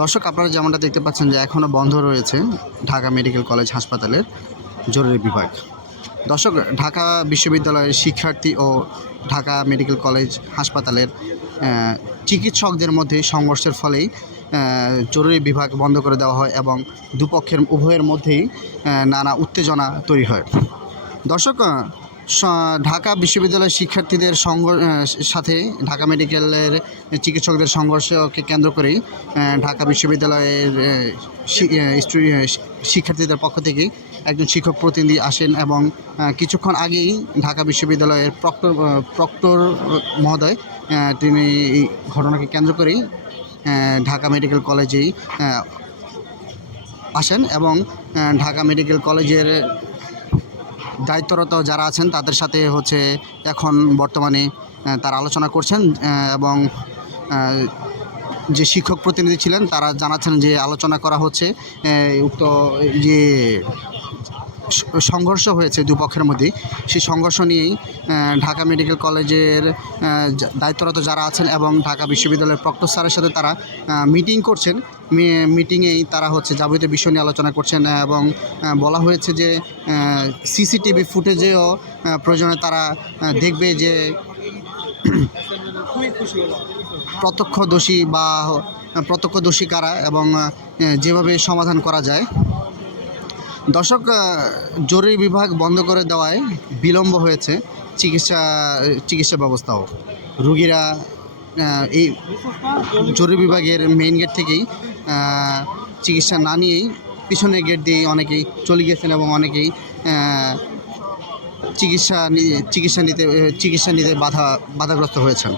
দর্শক, আপনারা যেমনটা দেখতে পাচ্ছেন যে এখনও বন্ধ রয়েছে ঢাকা মেডিকেল কলেজ হাসপাতালের জরুরি বিভাগ। দর্শক, ঢাকা বিশ্ববিদ্যালয়ের শিক্ষার্থী ও ঢাকা মেডিকেল কলেজ হাসপাতালের চিকিৎসকদের মধ্যে সংঘর্ষের ফলেই জরুরি বিভাগ বন্ধ করে দেওয়া হয় এবং দুপক্ষের উভয়ের মধ্যেই নানা উত্তেজনা তৈরি হয়। দর্শক, ঢাকা বিশ্ববিদ্যালয়ের শিক্ষার্থীদের সাথে ঢাকা মেডিকেলের চিকিৎসকদের সংঘর্ষকে কেন্দ্র করেই ঢাকা বিশ্ববিদ্যালয়ের শিক্ষার্থীদের পক্ষ থেকে একজন শিক্ষক প্রতিনিধি আসেন এবং কিছুক্ষণ আগেই ঢাকা বিশ্ববিদ্যালয়ের প্রক্টর মহোদয় তিনি এই ঘটনাকে কেন্দ্র করেই ঢাকা মেডিকেল কলেজেই আসেন এবং ঢাকা মেডিকেল কলেজের দায়িত্বরত যারা আছেন তাদের সাথে এখন বর্তমানে তারা আলোচনা করছেন এবং যে শিক্ষক প্রতিনিধি ছিলেন তারা জানাচ্ছেন যে আলোচনা করা হচ্ছে উক্ত যে সংঘর্ষ হয়েছে দুপক্ষের মধ্যে, সেই সংঘর্ষ নিয়েই ঢাকা মেডিকেল কলেজের দায়িত্বরত যারা আছেন এবং ঢাকা বিশ্ববিদ্যালয়ের প্রক্টর স্যারের সাথে তারা মিটিং করছেন। মিটিংয়েই তারা যাবতীয় বিষয় নিয়ে আলোচনা করছেন এবং বলা হয়েছে যে সিসিটিভি ফুটেজেও প্রয়োজনে তারা দেখবে যে প্রত্যক্ষদর্শী কারা এবং যেভাবে সমাধান করা যায়। দর্শক, জরুরি বিভাগ বন্ধ করে দেওয়ায় বিলম্ব হয়েছে চিকিৎসা ব্যবস্থাও। রুগীরা এই জরুরি বিভাগের মেইন গেট থেকেই চিকিৎসা না নিয়েই পিছনের গেট দিয়ে অনেকেই চলে গেছেন এবং অনেকেই চিকিৎসা নিতে বাধাগ্রস্ত হয়েছেন।